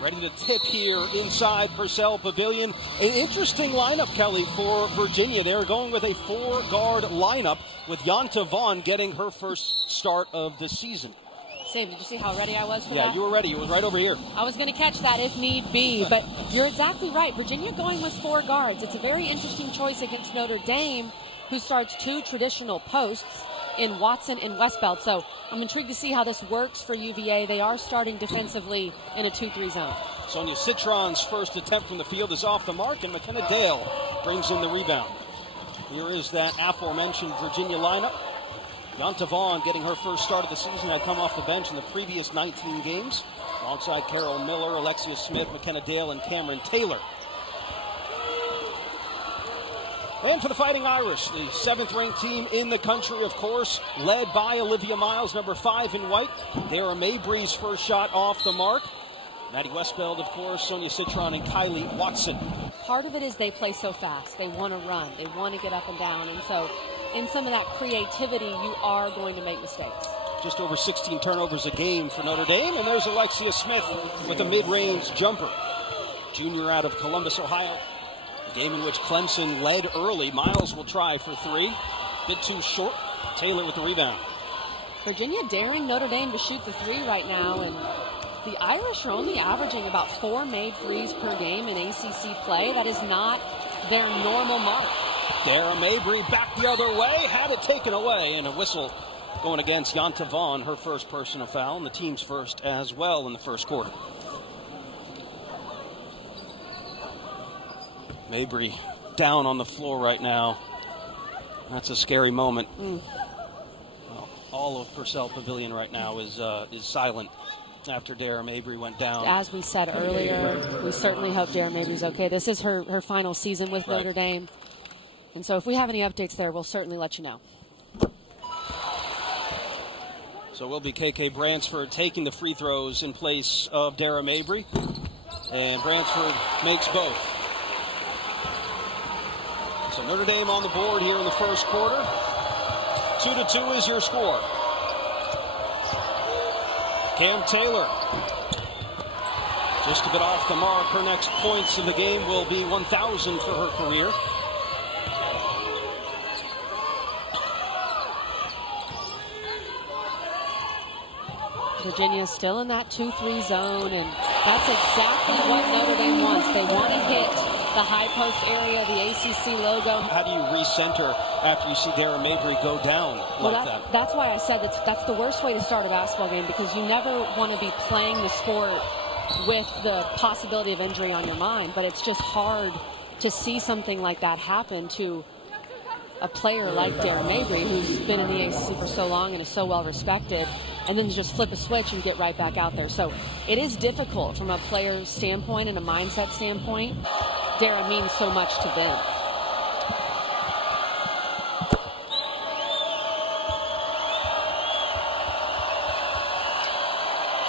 Ready to tip here inside Purcell Pavilion. An interesting lineup, Kelly, for Virginia. They're going with a 4-guard lineup with Yonta Vaughn getting her first start of the season. Sam, did you see how ready I was for that? Yeah, you were ready. It was right over here. I was going to catch that if need be, but you're exactly right. Virginia going with 4 guards. It's a very interesting choice against Notre Dame, who starts 2 traditional posts in Watson and Westbeld. So I'm intrigued to see how this works for UVA. They are starting defensively in a 2-3 zone. Sonia Citron's first attempt from the field is off the mark, and McKenna Dale brings in the rebound. Here is that aforementioned Virginia lineup. Yonta Vaughn getting her first start of the season, had come off the bench in the previous 19 games, alongside Carol Miller, Alexia Smith, McKenna Dale, and Cameron Taylor. And for the Fighting Irish, the 7th-ranked team in the country, of course, led by Olivia Miles, number 5 in white. Dara Mabrey's first shot off the mark. Maddie Westbeld, of course, Sonia Citron, and Kylie Watson. Part of it is they play so fast. They want to run. They want to get up and down. And so in some of that creativity, you are going to make mistakes. Just over 16 turnovers a game for Notre Dame. And there's Alexia Smith with a mid-range jumper. Junior out of Columbus, Ohio. A game in which Clemson led early. Miles will try for 3. Bit too short. Taylor with the rebound. Virginia daring Notre Dame to shoot the 3 right now. And the Irish are only averaging about 4 made threes per game in ACC play. That is not their normal mark. Dara Mabrey back the other way. Had it taken away. And a whistle going against Yonta Vaughn. Her first personal foul. And the team's first as well in the first quarter. Mabrey down on the floor right now. That's a scary moment. Well, all of Purcell Pavilion right now is silent after Dara Mabrey went down. As we said earlier, we certainly hope Dara Mabrey's okay. This is her final season with Notre Dame. And so if we have any updates there, we'll certainly let you know. So it will be KK Bransford taking the free throws in place of Dara Mabrey. And Bransford makes both. So Notre Dame on the board here in the first quarter. 2-2 is your score. Cam Taylor just a bit off the mark. Her next points of the game will be 1,000 for her career. Virginia's still in that 2-3 zone, and that's exactly what Notre Dame wants. They want to hit the high post area, the ACC logo. How do you recenter after you see Dara Mabrey go down like that? That's why I said that's the worst way to start a basketball game, because you never want to be playing the sport with the possibility of injury on your mind, but it's just hard to see something like that happen to a player like Dara Mabrey, who's been in the ACC for so long and is so well respected, and then you just flip a switch and get right back out there. So it is difficult from a player's standpoint and a mindset standpoint. Dara means so much to them.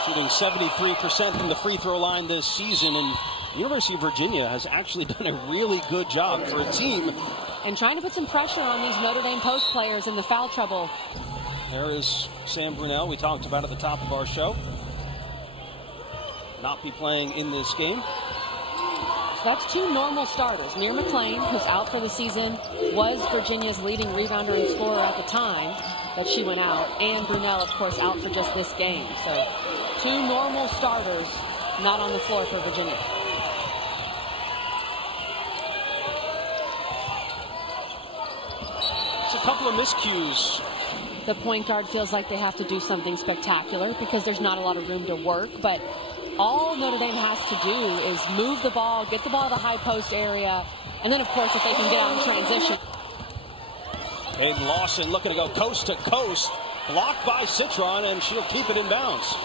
Shooting 73% from the free throw line this season, and the University of Virginia has actually done a really good job for a team. And trying to put some pressure on these Notre Dame post players in the foul trouble. There is Sam Brunel, we talked about at the top of our show. Not be playing in this game. So that's 2 normal starters. Mir McLean, who's out for the season, was Virginia's leading rebounder and scorer at the time that she went out. And Brunel, of course, out for just this game. So 2 normal starters not on the floor for Virginia. It's a couple of miscues. The point guard feels like they have to do something spectacular because there's not a lot of room to work, but all Notre Dame has to do is move the ball, get the ball to the high post area, and then, of course, if they can get out in transition. Aiden Lawson looking to go coast to coast. Blocked by Citron, and she'll keep it in bounds.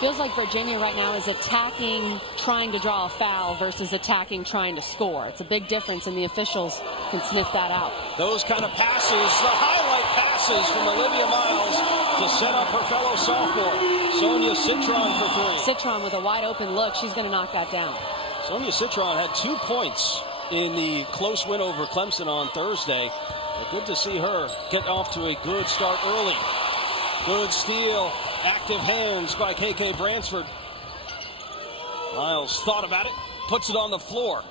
Feels like Virginia right now is attacking, trying to draw a foul versus attacking, trying to score. It's a big difference, and the officials can sniff that out. Those kind of passes, the highlight passes from Olivia Miles to set up her fellow sophomore, Sonia Citron, for 3. Citron with a wide open look. She's going to knock that down. Sonia Citron had 2 points in the close win over Clemson on Thursday. But good to see her get off to a good start early. Good steal. Active hands by KK Bransford. Miles thought about it, puts it on the floor.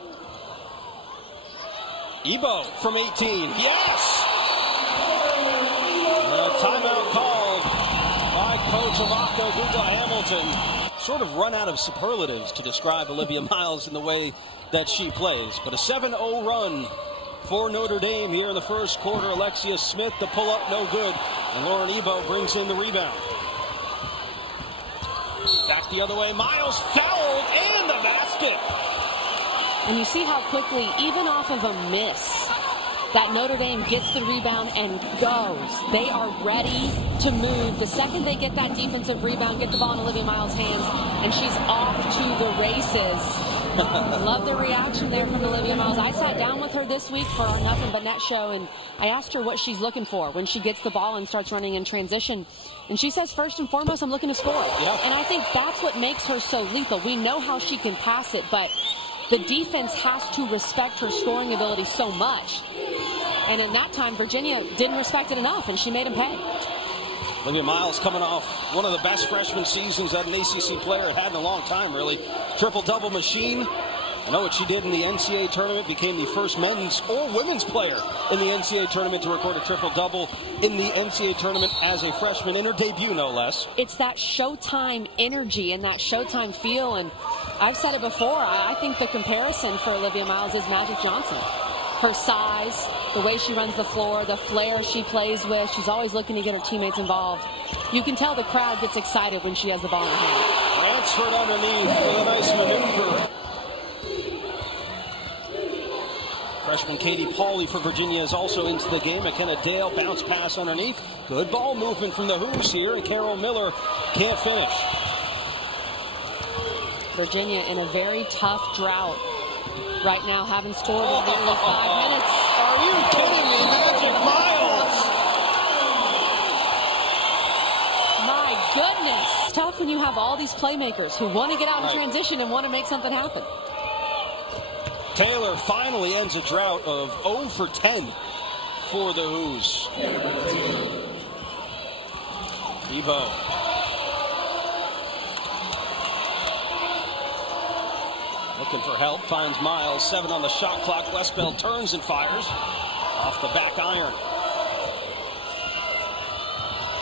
Ebo from 18. Yes! Timeout called by Coach Amaka Hamilton. Sort of run out of superlatives to describe Olivia Miles in the way that she plays. But a 7-0 run for Notre Dame here in the first quarter. Alexia Smith, the pull-up, no good. And Lauren Ebo brings in the rebound. Back the other way, Miles fouled and the basket. And you see how quickly, even off of a miss, that Notre Dame gets the rebound and goes. They are ready to move. The second they get that defensive rebound, get the ball in Olivia Miles' hands, and she's off to the races. Love the reaction there from Olivia Miles. I sat down with her this week for our Nothing But Net show, and I asked her what she's looking for when she gets the ball and starts running in transition. And she says, first and foremost, I'm looking to score. Yeah. And I think that's what makes her so lethal. We know how she can pass it, but the defense has to respect her scoring ability so much. And in that time, Virginia didn't respect it enough, and she made him pay. Olivia Miles coming off one of the best freshman seasons that an ACC player had in a long time, really. Triple-double machine. I know what she did in the NCAA tournament, became the first men's or women's player in the NCAA tournament to record a triple-double in the NCAA tournament as a freshman, in her debut, no less. It's that Showtime energy and that Showtime feel, and I've said it before, I think the comparison for Olivia Miles is Magic Johnson. Her size, the way she runs the floor, the flair she plays with, she's always looking to get her teammates involved. You can tell the crowd gets excited when she has the ball in her hand. Transferred underneath with a nice maneuver. Freshman Katie Pauley for Virginia is also into the game. McKenna Dale, bounce pass underneath. Good ball movement from the Hoos here, and Carol Miller can't finish. Virginia in a very tough drought right now, having scored in nearly 5 minutes. Are you kidding me? Magic Miles! My goodness. It's tough when you have all these playmakers who want to get out in transition and want to make something happen. Taylor finally ends a drought of 0 for 10 for the Hoos. Ebo. Looking for help, finds Miles. 7 on the shot clock. Westbell turns and fires off the back iron.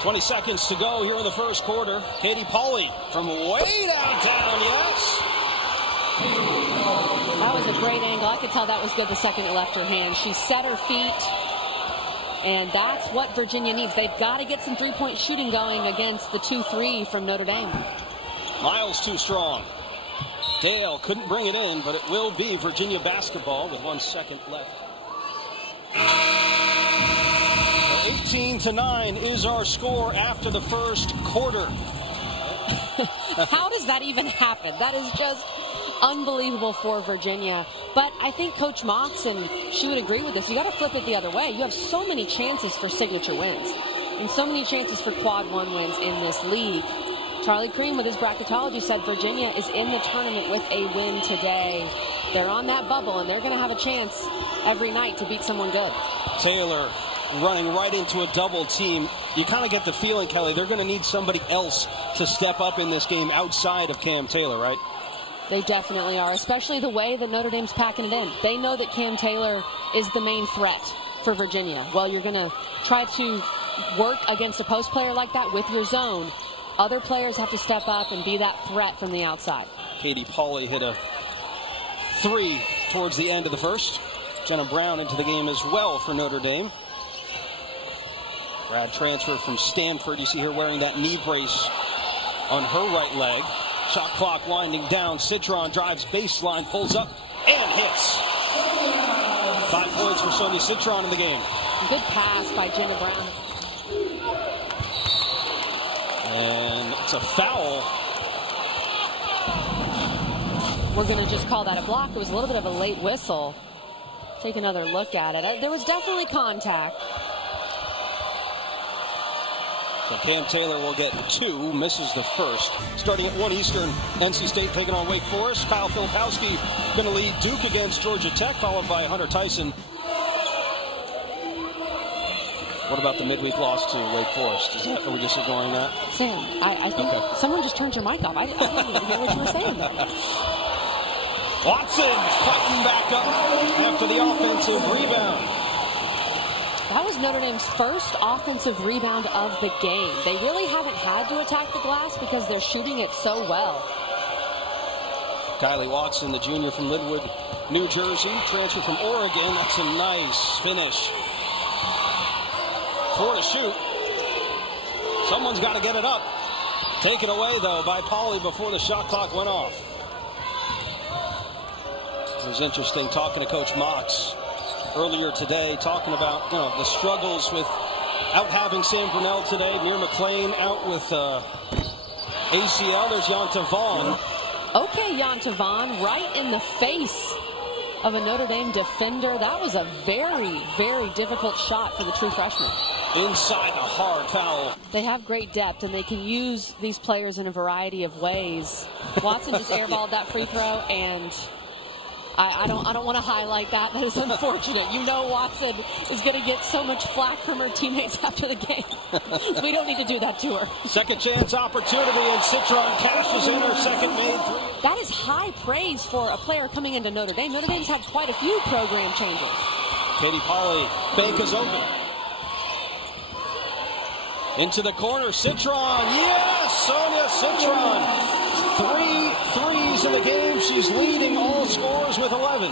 20 seconds to go here in the first quarter. Katie Pauley from way downtown, yes. That was a great angle. I could tell that was good the second it left her hand. She set her feet, and that's what Virginia needs. They've got to get some three-point shooting going against the 2-3 from Notre Dame. Miles too strong. Dale couldn't bring it in, but it will be Virginia basketball with 1 second left. 18-9 is our score after the first quarter. How does that even happen? That is just unbelievable for Virginia. But I think Coach Mox, and she would agree with this, you got to flip it the other way. You have so many chances for signature wins and so many chances for quad one wins in this league. Charlie Cream with his bracketology said Virginia is in the tournament with a win today. They're on that bubble, and they're going to have a chance every night to beat someone good. Taylor running right into a double team. You kind of get the feeling, Kelly, they're going to need somebody else to step up in this game outside of Cam Taylor, right? They definitely are, especially the way that Notre Dame's packing it in. They know that Cam Taylor is the main threat for Virginia. Well, you're going to try to work against a post player like that with your zone. Other players have to step up and be that threat from the outside. Katie Pauley hit a 3 towards the end of the first. Jenna Brown into the game as well for Notre Dame. Grad transfer from Stanford. You see her wearing that knee brace on her right leg. Shot clock winding down. Citron drives baseline, pulls up, and hits. 5 points for Sonia Citron in the game. Good pass by Jenna Brown. And it's a foul. We're going to just call that a block. It was a little bit of a late whistle. Take another look at it. There was definitely contact. So Cam Taylor will get 2, misses the first. Starting at 1 Eastern, NC State taking on Wake Forest. Kyle Filipowski going to lead Duke against Georgia Tech, followed by Hunter Tyson. What about the midweek loss to Wake Forest? Are we just ignoring that? Sam, I think someone just turned your mic off. I didn't even hear what you were saying, though. Watson fighting back up after the offensive rebound. That was Notre Dame's first offensive rebound of the game. They really haven't had to attack the glass because they're shooting it so well. Kylie Watson, the junior from Linwood, New Jersey, transfer from Oregon. That's a nice finish. 4 to shoot. Someone's got to get it up. Taken away, though, by Pauley before the shot clock went off. It was interesting talking to Coach Mox earlier today, talking about the struggles with out having Sam Brunell today. Mir McLean out with ACL. There's Yonta Vaughn. Okay, Yonta Vaughn, right in the face of a Notre Dame defender. That was a very, very difficult shot for the true freshman. Inside a hard foul. They have great depth, and they can use these players in a variety of ways. Watson just airballed that free throw, and I don't want to highlight that. That is unfortunate. You know Watson is going to get so much flack from her teammates after the game. We don't need to do that to her. Second chance opportunity, and Citron cashes in her second made three. That is high praise for a player coming into Notre Dame. Notre Dame's had quite a few program changes. Katie Pauley, bank is open. Into the corner, Citron. Yes, Sonia Citron. 3 threes in the game. She's leading all scorers with 11.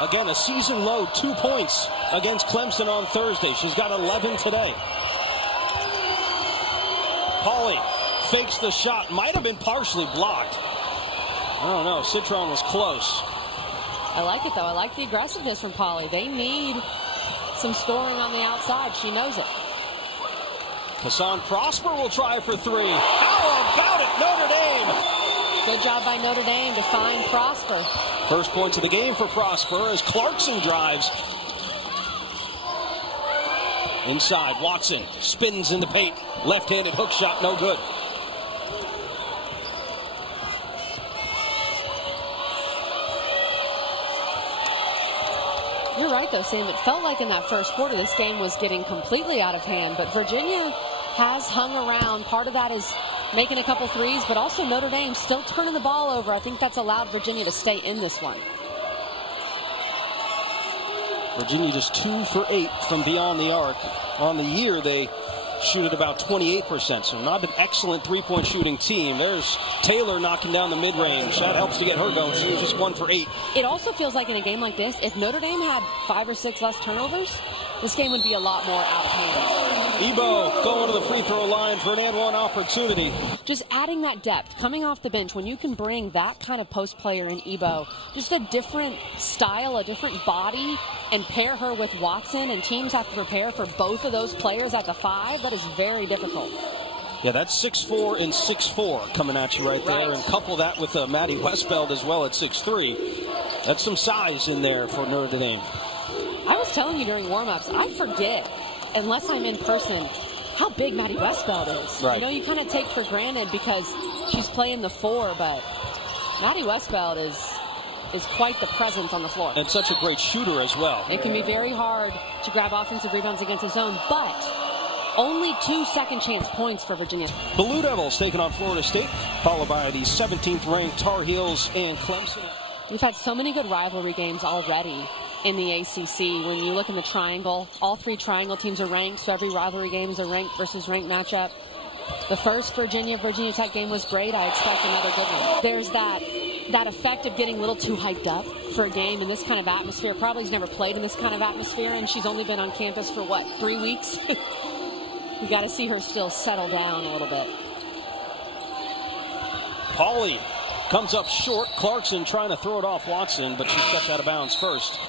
Again, a season low, 2 points against Clemson on Thursday. She's got 11 today. Pauley fakes the shot. Might have been partially blocked. I don't know. Citron was close. I like it, though. I like the aggressiveness from Pauley. They need some scoring on the outside. She knows it. Hassan Prosper will try for 3. How about it, Notre Dame? Good job by Notre Dame to find Prosper. First points of the game for Prosper as Clarkson drives. Inside, Watson spins in the paint. Left-handed hook shot, no good. You're right, though, Sam. It felt like in that first quarter this game was getting completely out of hand, but Virginia has hung around. Part of that is making a couple threes, but also Notre Dame still turning the ball over. I think that's allowed Virginia to stay in this one. Virginia just 2 for 8 from beyond the arc. On the year, they shoot at about 28%, so not an excellent three-point shooting team. There's Taylor knocking down the mid-range. That helps to get her going. She was just 1 for 8. It also feels like in a game like this, if Notre Dame had 5 or 6 less turnovers, this game would be a lot more out of hand. Ebo going to the free throw line for an and-one opportunity. Just adding that depth, coming off the bench, when you can bring that kind of post player in Ebo, just a different style, a different body, and pair her with Watson, and teams have to prepare for both of those players at the 5, that is very difficult. Yeah, that's 6'4" and 6'4" coming at you right there, and couple that with Maddie Westbeld as well at 6'3". That's some size in there for Notre Dame. I was telling you during warm-ups, I forget, unless I'm in person, how big Maddie Westbeld is. Right. You know, you kind of take for granted because she's playing the 4, but Maddie Westbeld is quite the presence on the floor. And such a great shooter as well. It can be very hard to grab offensive rebounds against his own, but only 2 second-chance points for Virginia. The Blue Devils taking on Florida State, followed by the 17th-ranked Tar Heels and Clemson. We've had so many good rivalry games already in the ACC. When you look in the triangle, all 3 triangle teams are ranked, so every rivalry game is a ranked versus ranked matchup. The first Virginia Tech game was great. I expect another good one. There's that effect of getting a little too hyped up for a game in this kind of atmosphere. Probably has never played in this kind of atmosphere, and she's only been on campus for, 3 weeks? We've got to see her still settle down a little bit. Pauley comes up short. Clarkson trying to throw it off Watson, but she stepped out of bounds first.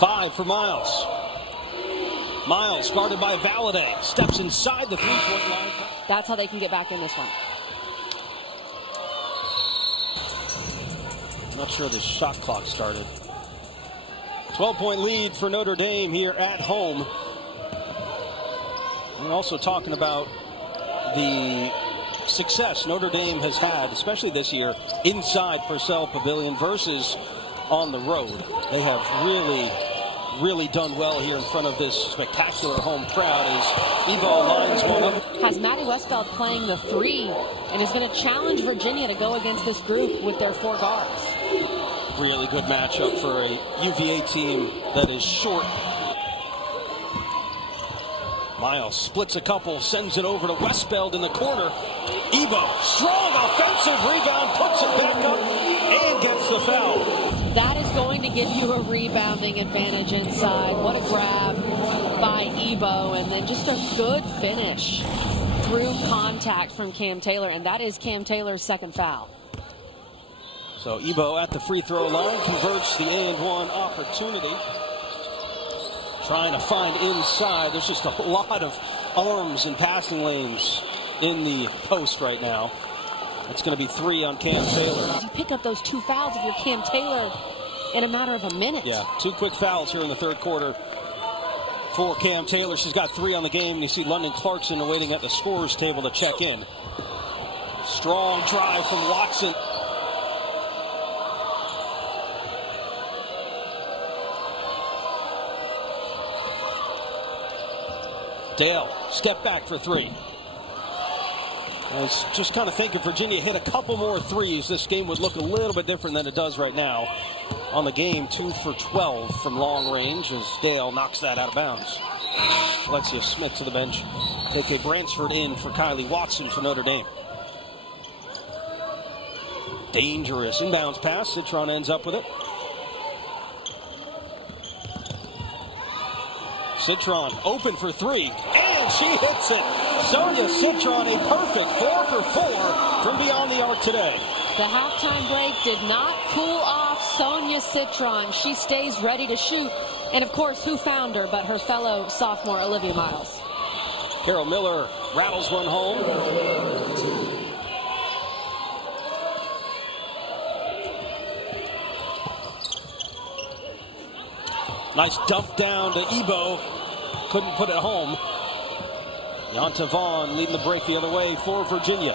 Five for Miles. Miles guarded by Valladay. Steps inside the three-point line. That's how they can get back in this one. Not sure the shot clock started. 12-point lead for Notre Dame here at home. We're also talking about the success Notre Dame has had, especially this year, inside Purcell Pavilion versus on the road. They have really really done well here in front of this spectacular home crowd as Ivey lines one up. Has Maddie Westbeld playing the 3 and is going to challenge Virginia to go against this group with their 4 guards. Really good matchup for a UVA team that is short. Miles splits a couple, sends it over to Westbeld in the corner. Ivey, strong offensive rebound, puts it back up and gets the foul. That is going to give you a rebounding advantage inside. What a grab by Ivey, and then just a good finish through contact from Cam Taylor, and that is Cam Taylor's 2nd foul. So Ivey at the free throw line converts the and-1 opportunity. Trying to find inside. There's just a lot of arms and passing lanes in the post right now. It's going to be 3 on Cam Taylor. You pick up those 2 fouls if you're Cam Taylor in a matter of a minute. Yeah, 2 quick fouls here in the 3rd quarter for Cam Taylor. She's got 3 on the game. You see London Clarkson waiting at the scorer's table to check in. Strong drive from Watson. Dale, step back for 3. I was just kind of thinking Virginia hit a couple more threes, this game would look a little bit different than it does right now. On the game, 2 for 12 from long range as Dale knocks that out of bounds. Alexia Smith to the bench. KK Bransford in for Kylie Watson for Notre Dame. Dangerous inbounds pass. Citron ends up with it. Citron open for 3, and she hits it. Sonia Citron, a perfect 4 for 4 from beyond the arc today. The halftime break did not cool off Sonia Citron. She stays ready to shoot. And of course, who found her but her fellow sophomore Olivia Miles. Carol Miller rattles one home. Nice dump down to Ivey. Couldn't put it home. Yonta Vaughn leading the break the other way for Virginia.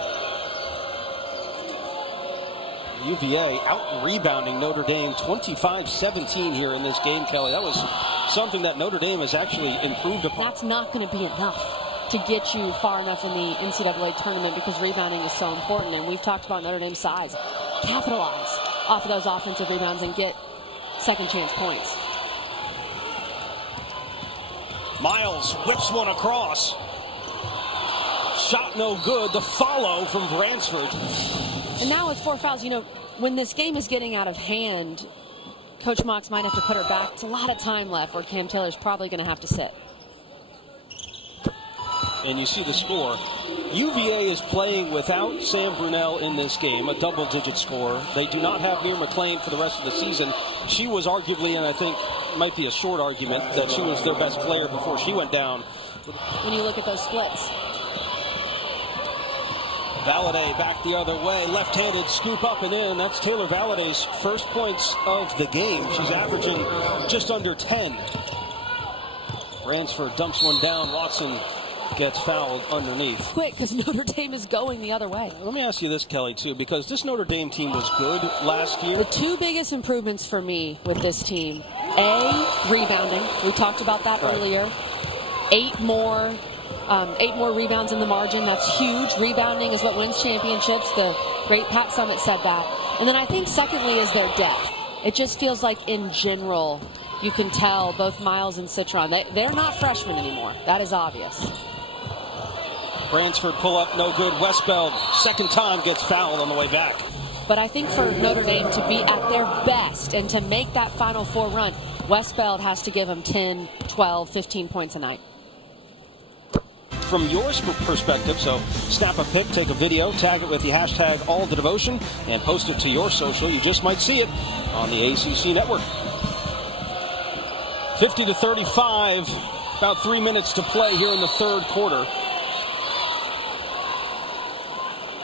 UVA out rebounding Notre Dame 25-17 here in this game, Kelly. That was something that Notre Dame has actually improved upon. That's not going to be enough to get you far enough in the NCAA tournament because rebounding is so important, and we've talked about Notre Dame's size. Capitalize off of those offensive rebounds and get second chance points. Miles whips one across. Shot no good. The follow from Bransford. And now with 4 fouls, you know, when this game is getting out of hand, Coach Mox might have to put her back. It's a lot of time left where Cam Taylor's probably going to have to sit. And you see the score. UVA is playing without Sam Brunel in this game, a double-digit score. They do not have Mir McLean for the rest of the season. She was arguably, and I think might be a short argument, that she was their best player before she went down. When you look at those splits. Valladay back the other way, left-handed scoop up and in. That's Taylor Valladay's first points of the game. She's averaging just under 10. Bransford dumps one down. Watson gets fouled underneath. Quick, because Notre Dame is going the other way. Let me ask you this, Kelly, too, because this Notre Dame team was good last year. The 2 biggest improvements for me with this team, rebounding. We talked about that earlier. 8 more rebounds in the margin. That's huge. Rebounding is what wins championships. The great Pat Summitt said that. And then I think secondly is their depth. It just feels like in general, you can tell both Miles and Citron, they're not freshmen anymore. That is obvious. Bransford pull up, no good. Westbeld, second time, gets fouled on the way back. But I think for Notre Dame to be at their best and to make that Final Four run, Westbeld has to give them 10, 12, 15 points a night. From your perspective, so snap a pic, take a video, tag it with the hashtag AllTheDevotion, and post it to your social. You just might see it on the ACC network. 50-35, about 3 minutes to play here in the 3rd quarter.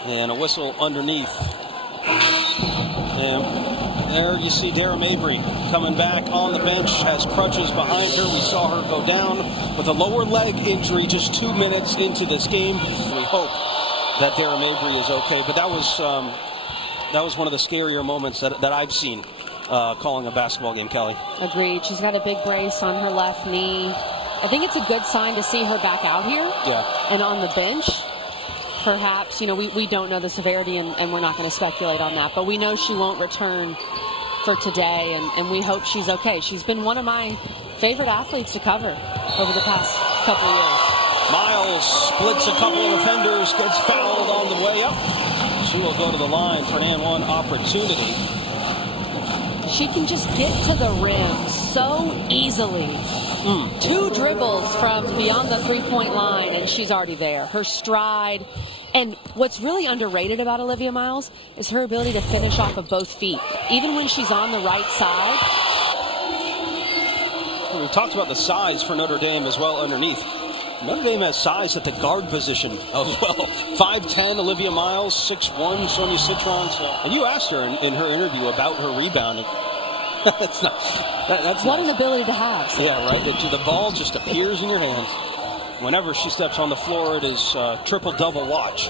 And a whistle underneath. And there you see Dara Mabrey coming back on the bench, has crutches behind her. We saw her go down with a lower leg injury just 2 minutes into this game. We hope that Dara Mabrey is okay, but that was one of the scarier moments that I've seen calling a basketball game, Kelly. Agreed. She's got a big brace on her left knee. I think it's a good sign to see her back out here. Yeah. And on the bench. Perhaps, we don't know the severity, and we're not going to speculate on that. But we know she won't return for today, and we hope she's okay. She's been one of my favorite athletes to cover over the past couple of years. Miles splits a couple of defenders, gets fouled on the way up. She will go to the line for an and-one opportunity. She can just get to the rim so easily. 2 dribbles from beyond the three-point line, and she's already there. Her stride. And what's really underrated about Olivia Miles is her ability to finish off of both feet, even when she's on the right side. We talked about the size for Notre Dame as well underneath. Notre Dame has size at the guard position as well. 5'10", Olivia Miles, 6'1", Sonia Citron. And you asked her in her interview about her rebounding. That's what an ability to have. Yeah, right. The ball just appears in your hands. Whenever she steps on the floor, it is triple-double watch.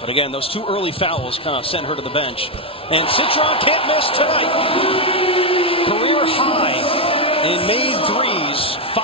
But again, those 2 early fouls kind of sent her to the bench. And Citron can't miss tonight. Career high in made threes, 5.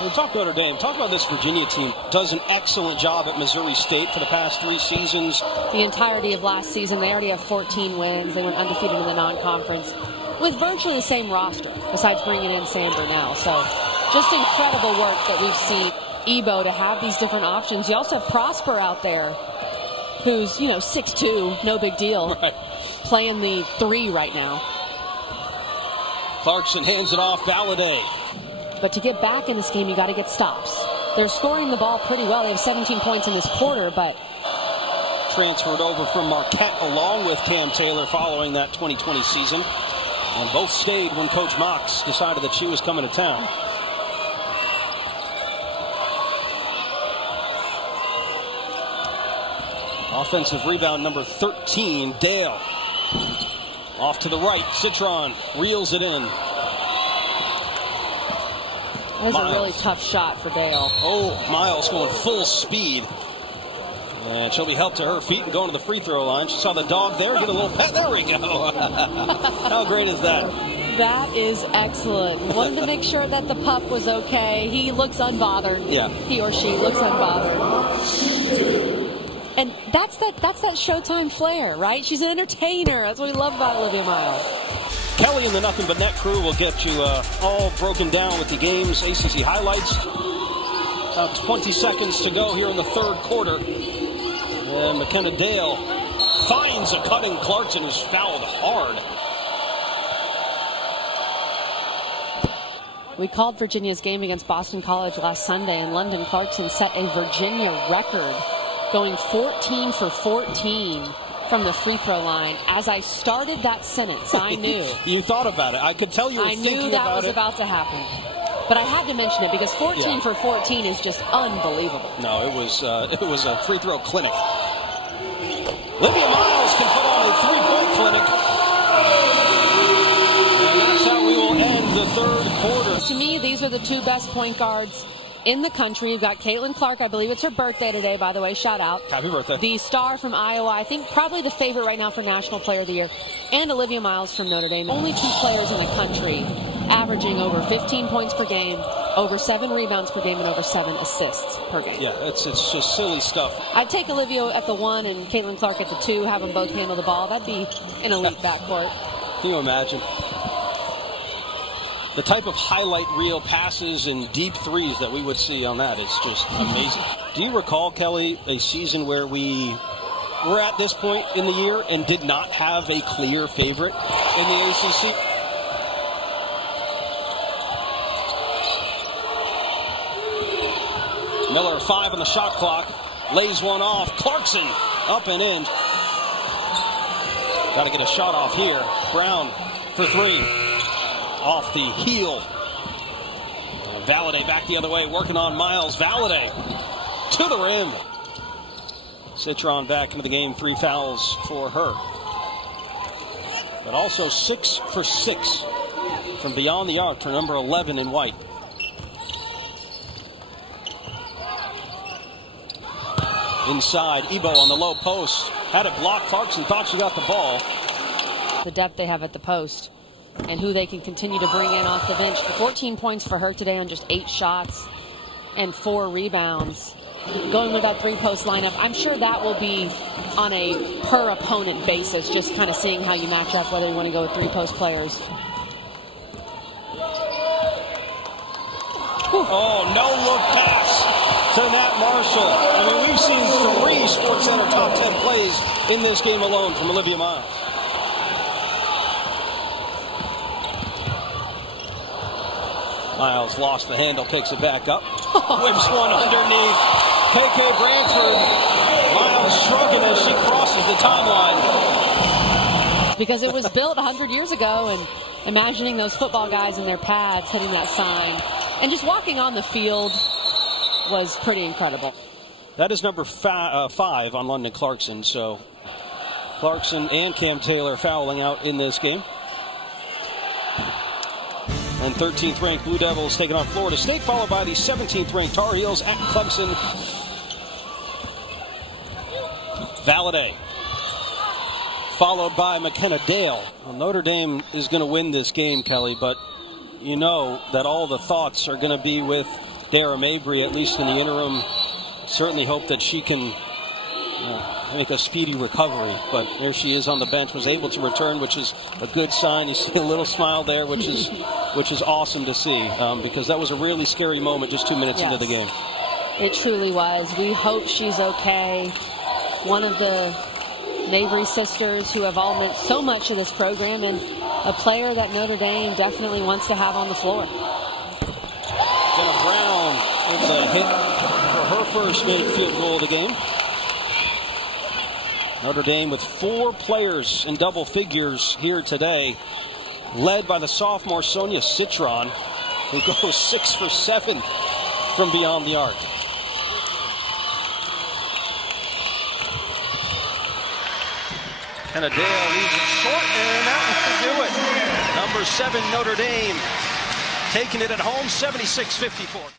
We talk Notre Dame. Talk about this Virginia team. Does an excellent job at Missouri State for the past 3 seasons. The entirety of last season, they already have 14 wins. They went undefeated in the non-conference with virtually the same roster, besides bringing in Sam Burnell. So just incredible work that we've seen Ebo to have these different options. You also have Prosper out there, who's, 6'2", no big deal, right, playing the 3 right now. Clarkson hands it off, Valladay. But to get back in this game, you got to get stops. They're scoring the ball pretty well. They have 17 points in this quarter, but transferred over from Marquette along with Cam Taylor following that 2020 season. And both stayed when Coach Mox decided that she was coming to town. Offensive rebound number 13, Dale. Off to the right, Citron reels it in. That was a really tough shot for Dale. Oh, Miles going full speed. And she'll be helped to her feet and going to the free throw line. She saw the dog there, get a little pet. There we go. How great is that? That is excellent. Wanted to make sure that the pup was okay. He looks unbothered. Yeah. He or she looks unbothered. And that's that Showtime flair, right? She's an entertainer. That's what we love about Olivia Miles. Kelly and the Nothing But Net crew will get you all broken down with the game's ACC highlights. About 20 seconds to go here in the third quarter. And McKenna Dale finds a cutting Clarkson, who's fouled hard. We called Virginia's game against Boston College last Sunday, and London Clarkson set a Virginia record, going 14 for 14 from the free throw line. As I started that sentence, I knew. You thought about it. I could tell you were thinking about it. I knew that was about to happen. But I had to mention it because 14 for 14 is just unbelievable. No, it was a free throw clinic. Olivia Miles can put on a three-point clinic. And that's how we will end the third quarter. To me, these are the 2 best point guards in the country. You've got Caitlin Clark. I believe it's her birthday today, by the way. Shout out. Happy birthday. The star from Iowa. I think probably the favorite right now for National Player of the Year. And Olivia Miles from Notre Dame. Only 2 players in the country averaging over 15 points per game, over 7 rebounds per game, and over 7 assists per game. Yeah, it's just silly stuff. I'd take Olivia at the 1 and Caitlin Clark at the 2, have them both handle the ball. That'd be an elite backcourt. Can you imagine? The type of highlight reel passes and deep threes that we would see on that is just amazing. Do you recall, Kelly, a season where we were at this point in the year and did not have a clear favorite in the ACC? Miller, 5 on the shot clock, lays one off. Clarkson up and in. Got to get a shot off here. Brown for 3. Off the heel. Valladay back the other way, working on Miles. Valladay to the rim. Citron back into the game, 3 fouls for her. But also 6 for 6 from beyond the arc for number 11 in white. inside. Ebo on the low post. Had it blocked. Clarkson thought she got the ball. The depth they have at the post and who they can continue to bring in off the bench. 14 points for her today on just 8 shots and 4 rebounds. Going with that 3-post lineup, I'm sure that will be on a per opponent basis, just kind of seeing how you match up, whether you want to go with 3-post players. Oh, no-look pass to Nat Marshall. I mean, we've seen 3 SportsCenter top 10 plays in this game alone from Olivia Miles. Miles lost the handle, picks it back up. Whips one underneath. KK Branford. Miles shrugging as she crosses the timeline. Because it was built 100 years ago, and imagining those football guys in their pads hitting that sign and just walking on the field was pretty incredible. That is number 5 on London Clarkson. So Clarkson and Cam Taylor fouling out in this game. And 13th ranked Blue Devils taking on Florida State, followed by the 17th ranked Tar Heels at Clemson. Valladay, followed by McKenna Dale. Well, Notre Dame is going to win this game, Kelly, but you know that all the thoughts are going to be with Dara Mabrey, at least in the interim. Certainly hope that she can make a speedy recovery, but there she is on the bench, was able to return, which is a good sign. You see a little smile there, which is awesome to see, because that was a really scary moment just 2 minutes into the game. It truly was. We hope she's okay. One of the Mabrey sisters who have all meant so much of this program, and a player that Notre Dame definitely wants to have on the floor. Jenna Brown with a hit for her first made field goal of the game. Notre Dame with 4 players in double figures here today, led by the sophomore Sonia Citron, who goes 6 for 7 from beyond the arc. And Adele leaves it short, and that will do it. Number 7 Notre Dame taking it at home, 76-54.